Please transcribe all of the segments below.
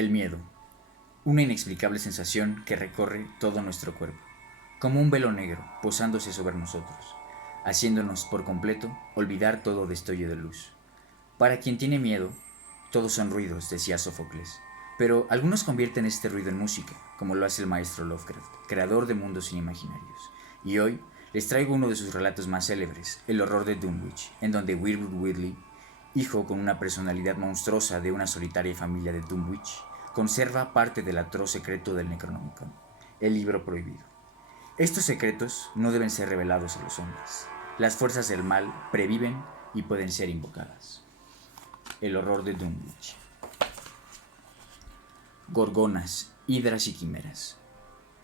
El miedo, una inexplicable sensación que recorre todo nuestro cuerpo, como un velo negro posándose sobre nosotros, haciéndonos por completo olvidar todo destello de luz. Para quien tiene miedo, todos son ruidos, decía Sófocles, pero algunos convierten este ruido en música, como lo hace el maestro Lovecraft, creador de mundos inimaginarios. Y hoy les traigo uno de sus relatos más célebres, El horror de Dunwich, en donde Wilbur Wheatley, hijo con una personalidad monstruosa de una solitaria familia de Dunwich, conserva parte del atroz secreto del Necronomicon, el libro prohibido. Estos secretos no deben ser revelados a los hombres. Las fuerzas del mal previven y pueden ser invocadas. El horror de Dunwich. Gorgonas, hidras y quimeras.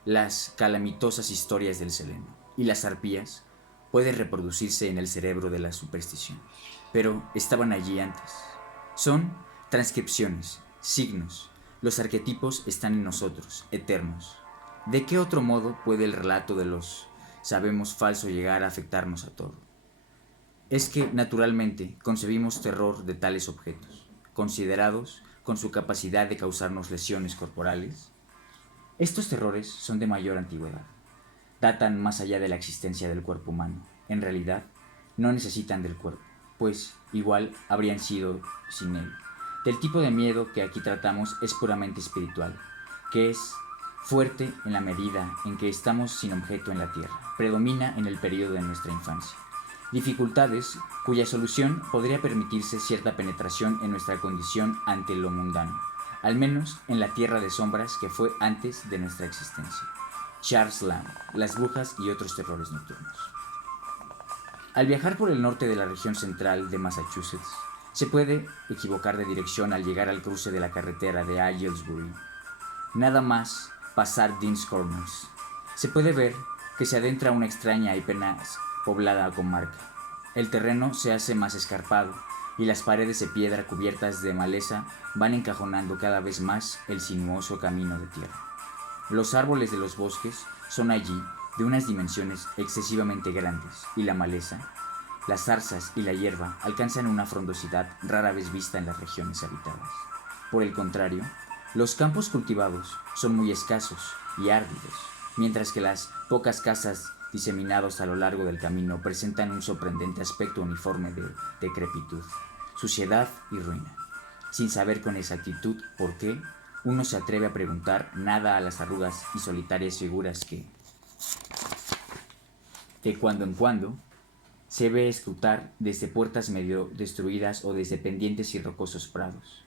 Las calamitosas historias del Seleno y las arpías pueden reproducirse en el cerebro de la superstición, pero estaban allí antes. Son transcripciones, signos. Los arquetipos están en nosotros, eternos. ¿De qué otro modo puede el relato de los sabemos falso llegar a afectarnos a todo? Es que, naturalmente, concebimos terror de tales objetos, considerados con su capacidad de causarnos lesiones corporales. Estos terrores son de mayor antigüedad, datan más allá de la existencia del cuerpo humano. En realidad, no necesitan del cuerpo, pues igual habrían sido sin él. Del tipo de miedo que aquí tratamos es puramente espiritual, que es fuerte en la medida en que estamos sin objeto en la tierra, predomina en el periodo de nuestra infancia. Dificultades cuya solución podría permitirse cierta penetración en nuestra condición ante lo mundano, al menos en la tierra de sombras que fue antes de nuestra existencia. Charles Lamb, Las brujas y otros terrores nocturnos. Al viajar por el norte de la región central de Massachusetts, se puede equivocar de dirección al llegar al cruce de la carretera de Aylesbury. Nada más pasar Dean's Corners, se puede ver que se adentra una extraña y apenas poblada comarca. El terreno se hace más escarpado y las paredes de piedra cubiertas de maleza van encajonando cada vez más el sinuoso camino de tierra. Los árboles de los bosques son allí de unas dimensiones excesivamente grandes y la maleza, las zarzas y la hierba alcanzan una frondosidad rara vez vista en las regiones habitadas. Por el contrario, los campos cultivados son muy escasos y árduos, mientras que las pocas casas diseminadas a lo largo del camino presentan un sorprendente aspecto uniforme de decrepitud, suciedad y ruina. Sin saber con exactitud por qué, uno se atreve a preguntar nada a las arrugas y solitarias figuras que de cuando en cuando se ve escrutar desde puertas medio destruidas o desde pendientes y rocosos prados.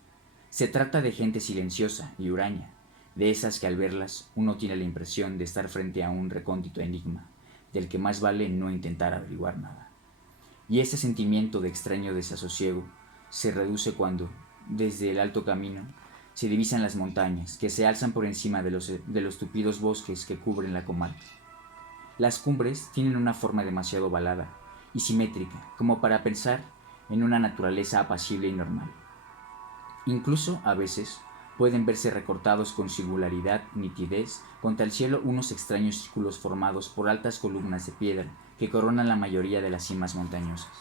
Se trata de gente silenciosa y huraña, de esas que al verlas uno tiene la impresión de estar frente a un recóndito enigma, del que más vale no intentar averiguar nada. Y ese sentimiento de extraño desasosiego se reduce cuando, desde el alto camino, se divisan las montañas que se alzan por encima de los tupidos bosques que cubren la comarca. Las cumbres tienen una forma demasiado ovalada y simétrica como para pensar en una naturaleza apacible y normal. Incluso, a veces, pueden verse recortados con singularidad nitidez contra el cielo unos extraños círculos formados por altas columnas de piedra que coronan la mayoría de las cimas montañosas.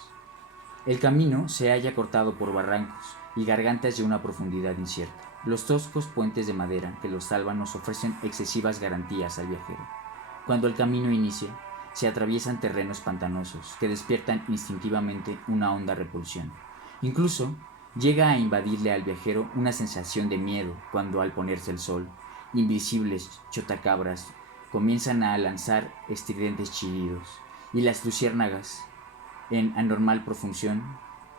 El camino se halla cortado por barrancos y gargantas de una profundidad incierta. Los toscos puentes de madera que los salvan nos ofrecen excesivas garantías al viajero. Cuando el camino inicia, se atraviesan terrenos pantanosos que despiertan instintivamente una honda repulsión. Incluso llega a invadirle al viajero una sensación de miedo cuando, al ponerse el sol, invisibles chotacabras comienzan a lanzar estridentes chillidos y las luciérnagas, en anormal profusión,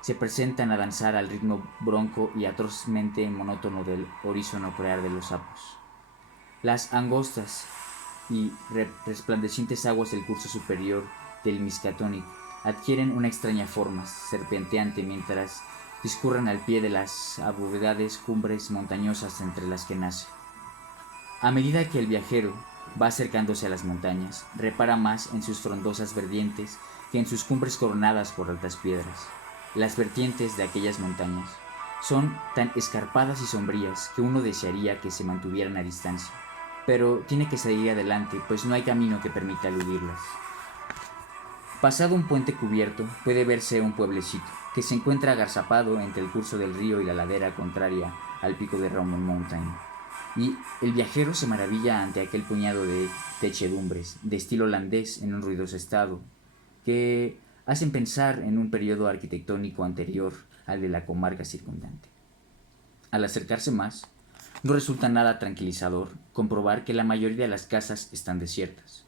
se presentan a danzar al ritmo bronco y atrozmente monótono del horizonte nuclear de los sapos. Las angostas y resplandecientes aguas del curso superior del Miskatonic adquieren una extraña forma serpenteante mientras discurren al pie de las abovedadas cumbres montañosas entre las que nace. A medida que el viajero va acercándose a las montañas, repara más en sus frondosas vertientes que en sus cumbres coronadas por altas piedras. Las vertientes de aquellas montañas son tan escarpadas y sombrías que uno desearía que se mantuvieran a distancia, pero tiene que seguir adelante, pues no hay camino que permita eludirlas. Pasado un puente cubierto, puede verse un pueblecito, que se encuentra agazapado entre el curso del río y la ladera contraria al pico de Roman Mountain. Y el viajero se maravilla ante aquel puñado de techedumbres de estilo holandés en un ruidoso estado, que hacen pensar en un periodo arquitectónico anterior al de la comarca circundante. Al acercarse más, no resulta nada tranquilizador comprobar que la mayoría de las casas están desiertas,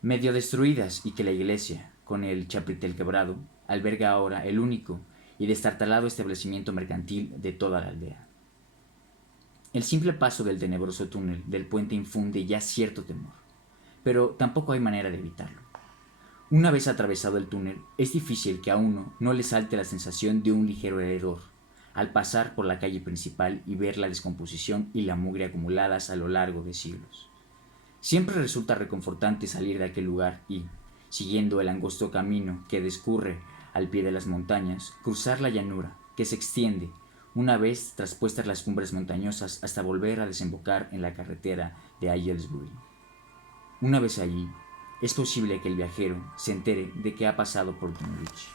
medio destruidas, y que la iglesia, con el chapitel quebrado, alberga ahora el único y destartalado establecimiento mercantil de toda la aldea. El simple paso del tenebroso túnel del puente infunde ya cierto temor, pero tampoco hay manera de evitarlo. Una vez atravesado el túnel, es difícil que a uno no le salte la sensación de un ligero hedor al pasar por la calle principal y ver la descomposición y la mugre acumuladas a lo largo de siglos. Siempre resulta reconfortante salir de aquel lugar y, siguiendo el angosto camino que discurre al pie de las montañas, cruzar la llanura que se extiende una vez traspuestas las cumbres montañosas hasta volver a desembocar en la carretera de Aylesbury. Una vez allí, es posible que el viajero se entere de que ha pasado por Dunwich.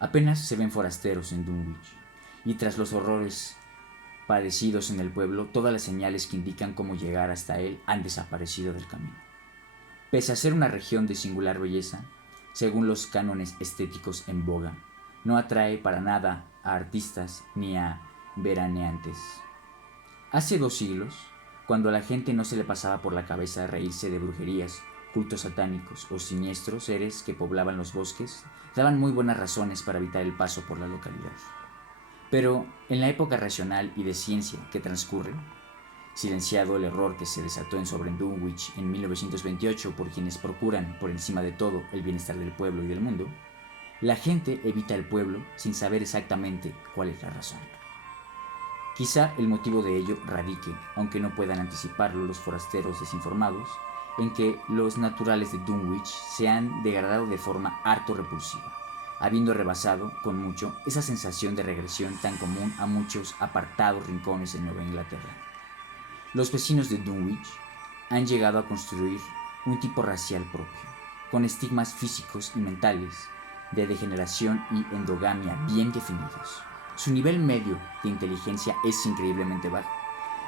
Apenas se ven forasteros en Dunwich, y tras los horrores padecidos en el pueblo, todas las señales que indican cómo llegar hasta él han desaparecido del camino. Pese a ser una región de singular belleza, según los cánones estéticos en boga, no atrae para nada a artistas ni a veraneantes. Hace 2 siglos, cuando a la gente no se le pasaba por la cabeza reírse de brujerías, cultos satánicos o siniestros seres que poblaban los bosques, daban muy buenas razones para evitar el paso por la localidad. Pero en la época racional y de ciencia que transcurre, silenciado el error que se desató sobre Dunwich en 1928 por quienes procuran, por encima de todo, el bienestar del pueblo y del mundo, la gente evita el pueblo sin saber exactamente cuál es la razón. Quizá el motivo de ello radique, aunque no puedan anticiparlo los forasteros desinformados, en que los naturales de Dunwich se han degradado de forma harto repulsiva, habiendo rebasado, con mucho, esa sensación de regresión tan común a muchos apartados rincones de Nueva Inglaterra. Los vecinos de Dunwich han llegado a construir un tipo racial propio, con estigmas físicos y mentales, de degeneración y endogamia bien definidos. Su nivel medio de inteligencia es increíblemente bajo,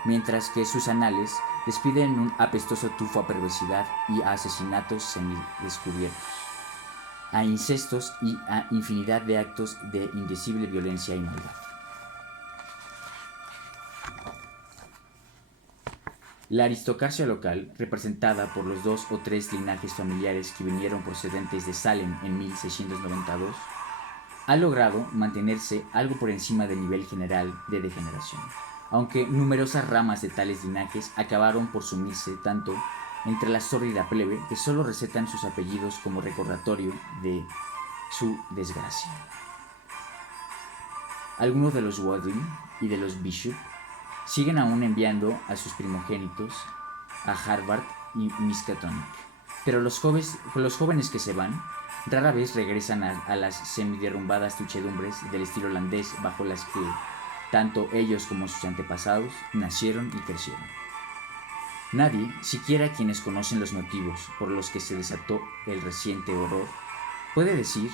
mientras que sus anales despiden un apestoso tufo a perversidad y a asesinatos semidescubiertos, a incestos y a infinidad de actos de indecible violencia y maldad. La aristocracia local, representada por los 2 o 3 linajes familiares que vinieron procedentes de Salem en 1692, ha logrado mantenerse algo por encima del nivel general de degeneración, aunque numerosas ramas de tales linajes acabaron por sumirse tanto entre la sórdida plebe que solo recetan sus apellidos como recordatorio de su desgracia. Algunos de los Wadley y de los Bishop siguen aún enviando a sus primogénitos a Harvard y Miskatonic, pero los jóvenes que se van rara vez regresan a las semiderrumbadas tuchedumbres del estilo holandés bajo las que tanto ellos como sus antepasados nacieron y crecieron. Nadie, siquiera quienes conocen los motivos por los que se desató el reciente horror, puede decir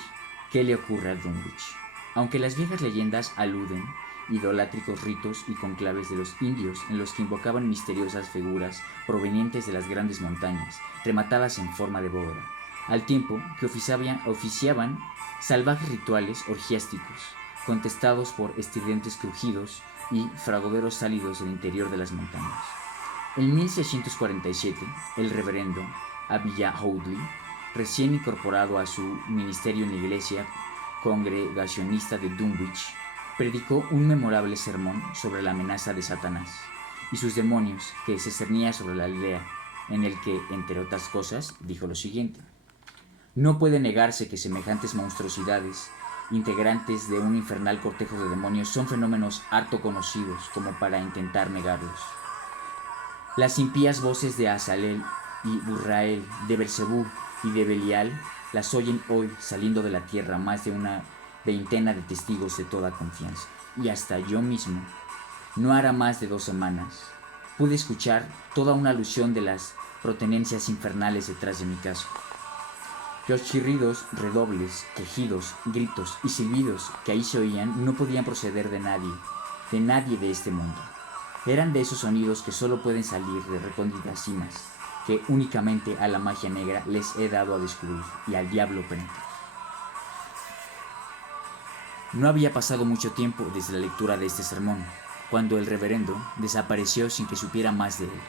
qué le ocurre a Dunwich, aunque las viejas leyendas aluden idolátricos ritos y conclaves de los indios en los que invocaban misteriosas figuras provenientes de las grandes montañas, rematadas en forma de bóveda, al tiempo que oficiaban salvajes rituales orgiásticos, contestados por estridentes crujidos y fragoderos salidos del interior de las montañas. En 1647, el reverendo Abijah Hoadley, recién incorporado a su ministerio en la iglesia congregacionista de Dunwich, predicó un memorable sermón sobre la amenaza de Satanás y sus demonios que se cernía sobre la aldea, en el que, entre otras cosas, dijo lo siguiente: no puede negarse que semejantes monstruosidades, integrantes de un infernal cortejo de demonios, son fenómenos harto conocidos como para intentar negarlos. Las impías voces de Azalel y Burrael, de Belzebú y de Belial, las oyen hoy saliendo de la tierra más de una veintena de testigos de toda confianza. Y hasta yo mismo, no hará más de 2 semanas, pude escuchar toda una alusión de las protenencias infernales detrás de mi casa. Los chirridos, redobles, quejidos, gritos y silbidos que ahí se oían no podían proceder de nadie, de nadie de este mundo. Eran de esos sonidos que solo pueden salir de recónditas cimas, que únicamente a la magia negra les he dado a descubrir y al diablo penetrar. No había pasado mucho tiempo desde la lectura de este sermón, cuando el reverendo desapareció sin que supiera más de él.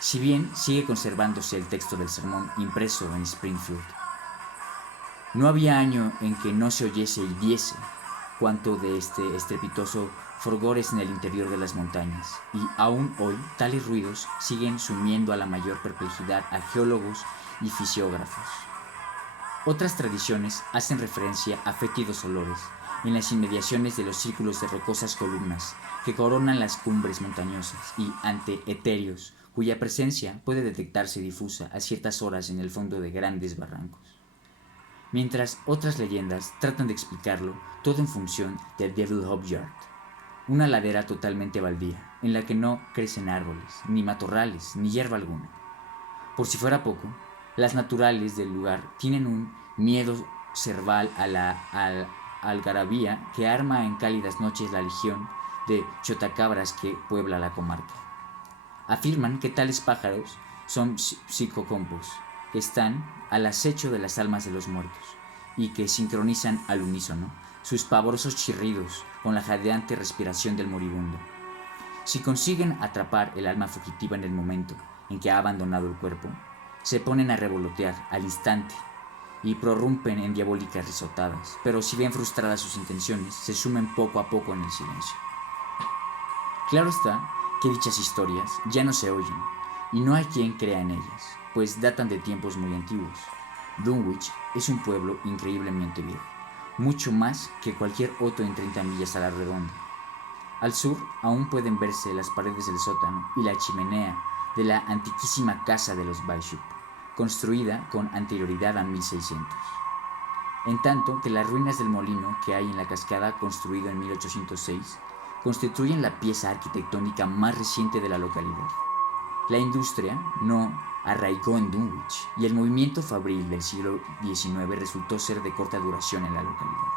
Si bien sigue conservándose el texto del sermón impreso en Springfield. No había año en que no se oyese y viese cuanto de este estrepitoso fragores en el interior de las montañas, y aún hoy tales ruidos siguen sumiendo a la mayor perplejidad a geólogos y fisiógrafos. Otras tradiciones hacen referencia a fétidos olores en las inmediaciones de los círculos de rocosas columnas que coronan las cumbres montañosas y ante etéreos cuya presencia puede detectarse difusa a ciertas horas en el fondo de grandes barrancos. Mientras otras leyendas tratan de explicarlo todo en función del Devil Hope Yard, una ladera totalmente baldía, en la que no crecen árboles, ni matorrales, ni hierba alguna. Por si fuera poco, las naturales del lugar tienen un miedo cerval a la algarabía que arma en cálidas noches la legión de chotacabras que puebla la comarca. Afirman que tales pájaros son psicocompos, que están al acecho de las almas de los muertos y que sincronizan al unísono sus pavorosos chirridos con la jadeante respiración del moribundo. Si consiguen atrapar el alma fugitiva en el momento en que ha abandonado el cuerpo, se ponen a revolotear al instante y prorrumpen en diabólicas risotadas, pero si ven frustradas sus intenciones, se sumen poco a poco en el silencio. Claro está que dichas historias ya no se oyen, y no hay quien crea en ellas, pues datan de tiempos muy antiguos. Dunwich es un pueblo increíblemente viejo, mucho más que cualquier otro en 30 millas a la redonda. Al sur aún pueden verse las paredes del sótano y la chimenea de la antiquísima casa de los Bishop, construida con anterioridad a 1600. En tanto que las ruinas del molino que hay en la cascada, construido en 1806, constituyen la pieza arquitectónica más reciente de la localidad. La industria no arraigó en Dunwich y el movimiento fabril del siglo XIX resultó ser de corta duración en la localidad.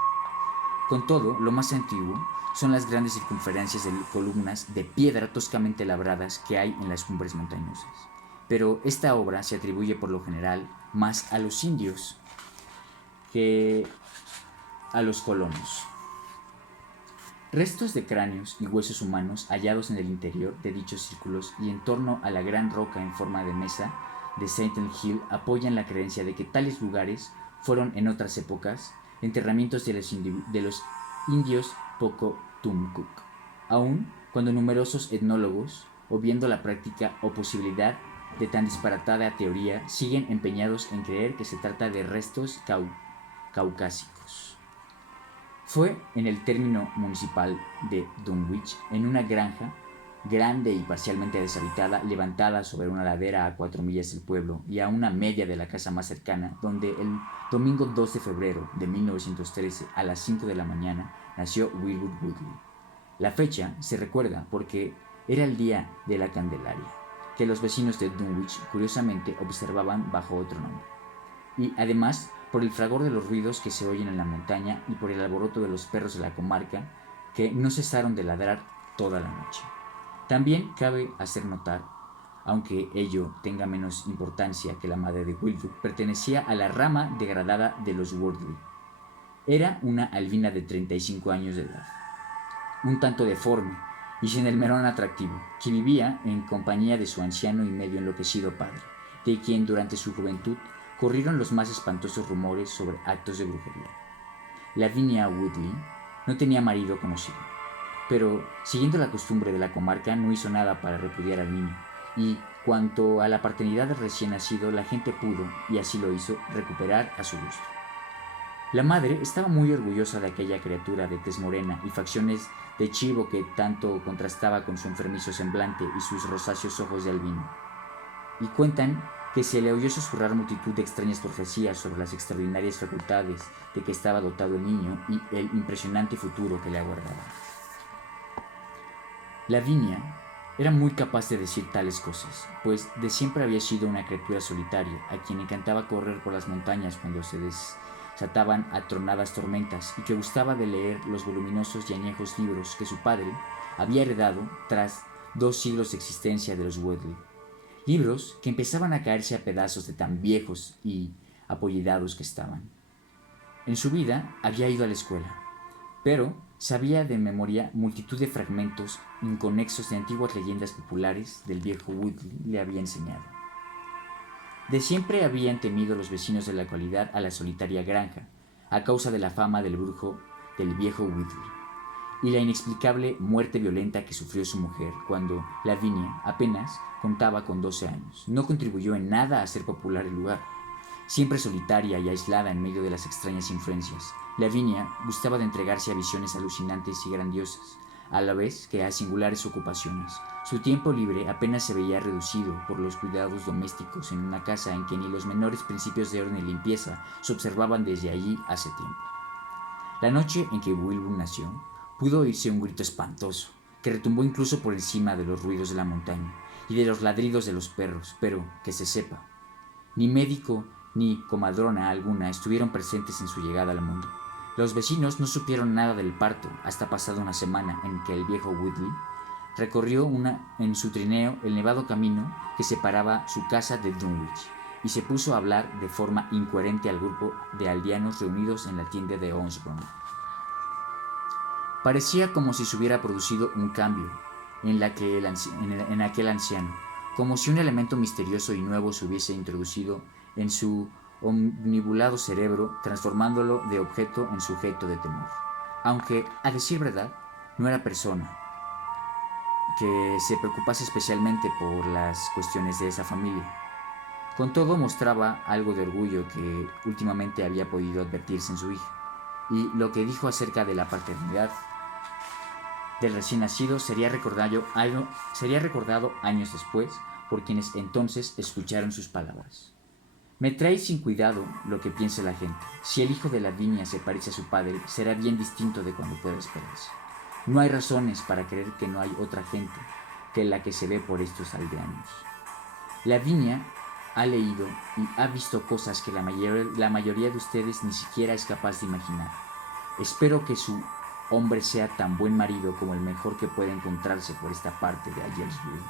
Con todo, lo más antiguo son las grandes circunferencias de columnas de piedra toscamente labradas que hay en las cumbres montañosas. Pero esta obra se atribuye por lo general más a los indios que a los colonos. Restos de cráneos y huesos humanos hallados en el interior de dichos círculos y en torno a la gran roca en forma de mesa de Saint Hill apoyan la creencia de que tales lugares fueron en otras épocas enterramientos de los indios Pocotumcook, aun cuando numerosos etnólogos, obviando la práctica o posibilidad de tan disparatada teoría, siguen empeñados en creer que se trata de restos caucásicos. Fue en el término municipal de Dunwich, en una granja grande y parcialmente deshabitada, levantada sobre una ladera a 4 millas del pueblo y a una media de la casa más cercana, donde el domingo 2 de febrero de 1913 a las 5 de la mañana nació Wilbur Woodley. La fecha se recuerda porque era el día de la Candelaria, que los vecinos de Dunwich curiosamente observaban bajo otro nombre. Y además por el fragor de los ruidos que se oyen en la montaña y por el alboroto de los perros de la comarca que no cesaron de ladrar toda la noche. También cabe hacer notar, aunque ello tenga menos importancia que la madre de Wilbur, pertenecía a la rama degradada de los Woodley. Era una albina de 35 años de edad, un tanto deforme y sin el menor atractivo, que vivía en compañía de su anciano y medio enloquecido padre, de quien durante su juventud corrieron los más espantosos rumores sobre actos de brujería. Lavinia Woodley no tenía marido conocido, pero siguiendo la costumbre de la comarca no hizo nada para repudiar al niño, y cuanto a la paternidad del recién nacido, la gente pudo, y así lo hizo, recuperar a su gusto. La madre estaba muy orgullosa de aquella criatura de tez morena y facciones de chivo que tanto contrastaba con su enfermizo semblante y sus rosáceos ojos de albino. Y cuentan que se le oyó susurrar multitud de extrañas profecías sobre las extraordinarias facultades de que estaba dotado el niño y el impresionante futuro que le aguardaba. Lavinia era muy capaz de decir tales cosas, pues de siempre había sido una criatura solitaria, a quien encantaba correr por las montañas cuando se saltaban a tronadas tormentas y que gustaba de leer los voluminosos y añejos libros que su padre había heredado tras 2 siglos de existencia de los Weasley. Libros que empezaban a caerse a pedazos de tan viejos y apollidados que estaban. En su vida había ido a la escuela, pero sabía de memoria multitud de fragmentos inconexos de antiguas leyendas populares del viejo Weasley le había enseñado. De siempre habían temido los vecinos de la localidad a la solitaria granja, a causa de la fama del brujo del viejo Weasley, y la inexplicable muerte violenta que sufrió su mujer cuando Lavinia apenas contaba con 12 años. No contribuyó en nada a hacer popular el lugar. Siempre solitaria y aislada en medio de las extrañas influencias, Lavinia gustaba de entregarse a visiones alucinantes y grandiosas, a la vez que a singulares ocupaciones. Su tiempo libre apenas se veía reducido por los cuidados domésticos en una casa en que ni los menores principios de orden y limpieza se observaban desde allí hace tiempo. La noche en que Wilbur nació, pudo oírse un grito espantoso, que retumbó incluso por encima de los ruidos de la montaña y de los ladridos de los perros, pero, que se sepa, ni médico ni comadrona alguna estuvieron presentes en su llegada al mundo. Los vecinos no supieron nada del parto hasta pasada una semana en que el viejo Weasley recorrió en su trineo el nevado camino que separaba su casa de Dunwich y se puso a hablar de forma incoherente al grupo de aldeanos reunidos en la tienda de Osborne. Parecía como si se hubiera producido un cambio en aquel anciano, como si un elemento misterioso y nuevo se hubiese introducido en su omnibulado cerebro, transformándolo de objeto en sujeto de temor. Aunque, a decir verdad, no era persona que se preocupase especialmente por las cuestiones de esa familia. Con todo, mostraba algo de orgullo que últimamente había podido advertirse en su hija, y lo que dijo acerca de la paternidad del recién nacido sería recordado años después por quienes entonces escucharon sus palabras. Me trae sin cuidado lo que piense la gente. Si el hijo de Lavinia se parece a su padre, será bien distinto de cuando pueda esperarse. No hay razones para creer que no hay otra gente que la que se ve por estos aldeanos. Lavinia ha leído y ha visto cosas que la mayoría de ustedes ni siquiera es capaz de imaginar. Espero que su hombre sea tan buen marido como el mejor que pueda encontrarse por esta parte de Aylesbury.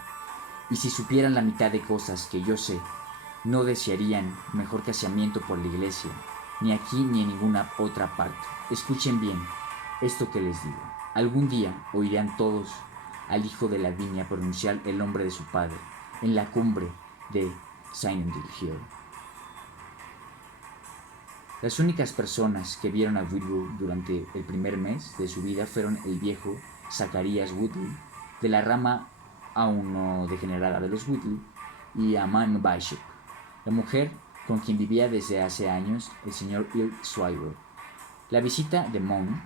Y si supieran la mitad de cosas que yo sé, no desearían mejor casamiento por la iglesia, ni aquí ni en ninguna otra parte. Escuchen bien esto que les digo. Algún día oirán todos al hijo de Lavinia pronunciar el nombre de su padre en la cumbre de Silent Hill. Las únicas personas que vieron a Wilbur durante el primer mes de su vida fueron el viejo Zacharias Woodley, de la rama aún no degenerada de los Woodley, y a Mame Bishop, la mujer con quien vivía desde hace años el señor Earl Swivel. La visita de Mame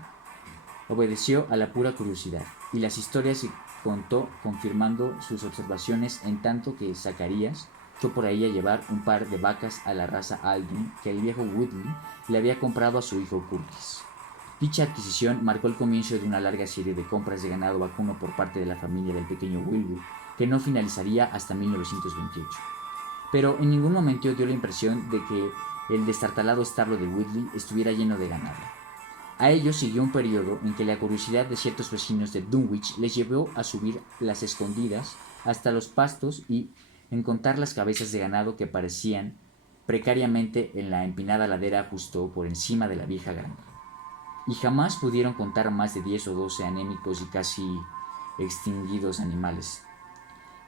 obedeció a la pura curiosidad, y las historias se contó confirmando sus observaciones, en tanto que Zacarías fue por ahí a llevar un par de vacas a la raza Aldrin que el viejo Woodley le había comprado a su hijo Curtis. Dicha adquisición marcó el comienzo de una larga serie de compras de ganado vacuno por parte de la familia del pequeño Wilbur, que no finalizaría hasta 1928. Pero en ningún momento dio la impresión de que el destartalado establo de Woodley estuviera lleno de ganado. A ello siguió un periodo en que la curiosidad de ciertos vecinos de Dunwich les llevó a subir las escondidas hasta los pastos y en contar las cabezas de ganado que parecían precariamente en la empinada ladera justo por encima de la vieja granja. Y jamás pudieron contar más de 10 o 12 anémicos y casi extinguidos animales.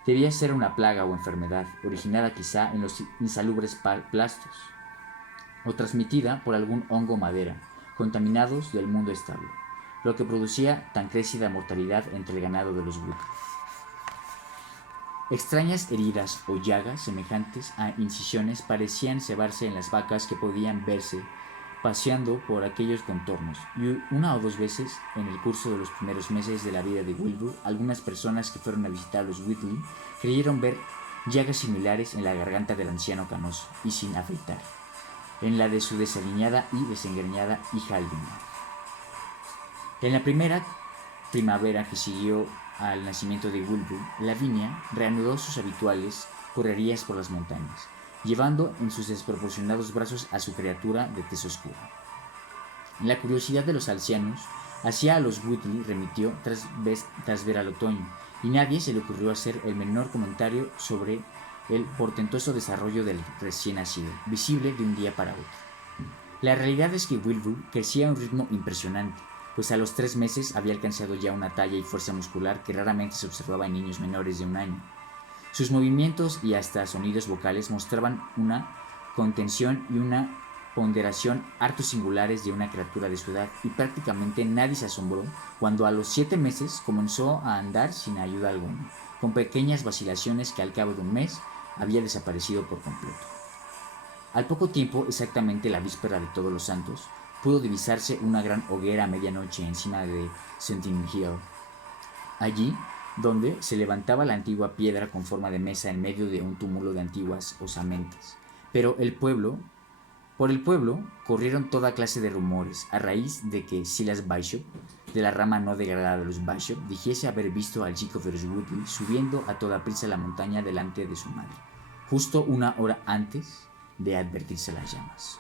Debía ser una plaga o enfermedad, originada quizá en los insalubres plastos, o transmitida por algún hongo madera, contaminados del mundo estable, lo que producía tan crecida mortalidad entre el ganado de los Wood. Extrañas heridas o llagas semejantes a incisiones parecían cebarse en las vacas que podían verse paseando por aquellos contornos, y una o dos veces en el curso de los primeros meses de la vida de Wilbur, algunas personas que fueron a visitar a los Whitley creyeron ver llagas similares en la garganta del anciano canoso y sin afeitar, en la de su desaliñada y desengreñada hija Aldina. En la primera primavera que siguió al nacimiento de Wilbur, Lavinia reanudó sus habituales correrías por las montañas, llevando en sus desproporcionados brazos a su criatura de tez oscura. La curiosidad de los alcianos hacia a los Woodley remitió tras ver al otoño, y nadie se le ocurrió hacer el menor comentario sobre el portentoso desarrollo del recién nacido, visible de un día para otro. La realidad es que Wilbur crecía a un ritmo impresionante, pues a los 3 meses había alcanzado ya una talla y fuerza muscular que raramente se observaba en niños menores de un año. Sus movimientos y hasta sonidos vocales mostraban una contención y una ponderación harto singulares de una criatura de su edad, y prácticamente nadie se asombró cuando a los 7 meses comenzó a andar sin ayuda alguna, con pequeñas vacilaciones que al cabo de un mes había desaparecido por completo. Al poco tiempo, exactamente la víspera de Todos los Santos, pudo divisarse una gran hoguera a medianoche encima de Sentinel Hill. Allí, donde se levantaba la antigua piedra con forma de mesa en medio de un túmulo de antiguas osamentas. Pero por el pueblo corrieron toda clase de rumores, a raíz de que Silas Bishop, de la rama no degradada de los Bishop, dijese haber visto al chico de los Woodley subiendo a toda prisa la montaña delante de su madre, justo una hora antes de advertirse las llamas.